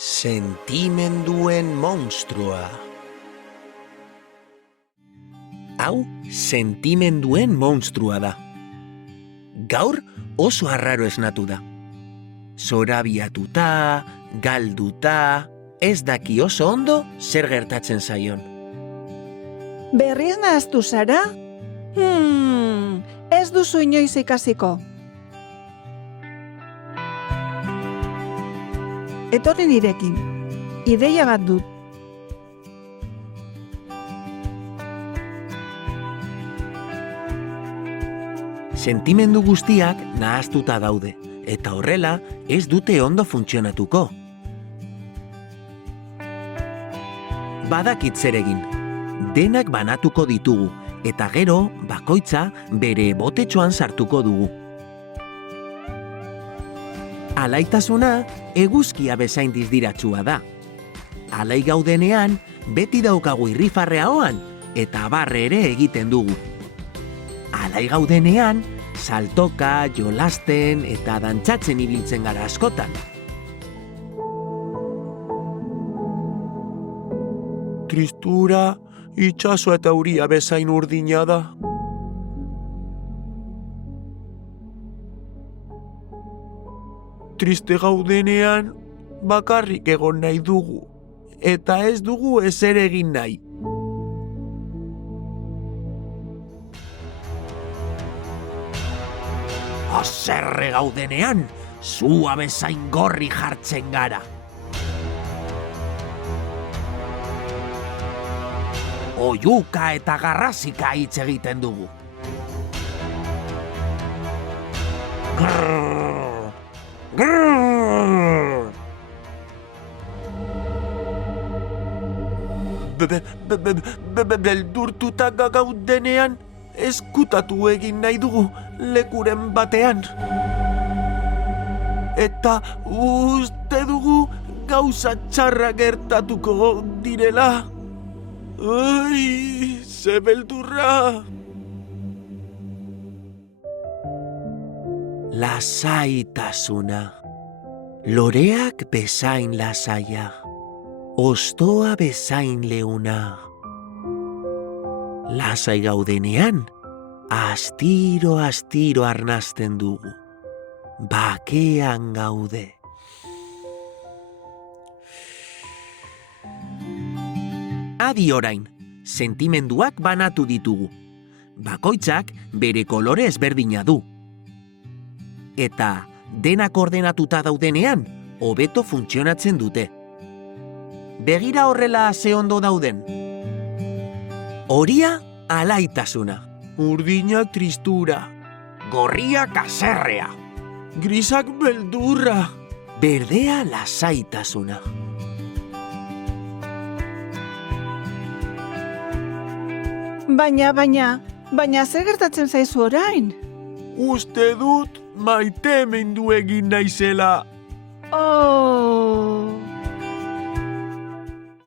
Sentimenduen monstrua. Hau, sentimenduen monstrua da. Gaur oso arraro esnatu da. Zorabiatuta, galduta, ez daki oso ondo zer gertatzen zaion. Berriz nahaztu zara? Ez duzu inoiz ikasiko. Etorri nirekin. Ideia bat dut. Sentimendu guztiak nahaztuta daude, eta horrela ez dute ondo funtzionatuko. Badakit zer egin. Denak banatuko ditugu, eta gero bakoitza bere botetxoan sartuko dugu. Alaitasuna eguzkia bezain dizdiratxua da. Alai gaudenean beti daukagu irrifarre ahoan eta barre ere egiten dugu. Alai gaudenean saltoka, jolasten eta dantzatzen ibiltzen gara askotan. Tristura, itsaso eta euria bezain urdina da. Triste gaudenean bakarrik egon nahi dugu, eta ez dugu ezer egin nahi. Haserre gaudenean, zua bezain gorri jartzen gara. Oihuka eta garrasika hitz egiten dugu. Beldurtuta gaudenean, eskutatu egin nahi dugu lekuren batean. Eta uste dugu gauza txarra gertatuko direla. Ai, ze beldurra! Lasaitasuna. Loreak bezain lasaia. Ostoa bezain leuna. Lasai gaudenean, astiro arnasten dugu. Bakean gaude. Adi orain, sentimenduak banatu ditugu. Bakoitzak bere kolore ezberdina du. Eta denak ordenatuta daudenean, hobeto funtzionatzen dute. Begira horrela ze ondo dauden. Horia alaitasuna. Urdinak tristura. Gorriak haserrea. Grisak beldurra. Berdea lasaitasuna. Baina zer gertatzen zaizu orain? Uste dut maitemendu egin naizela. Oh...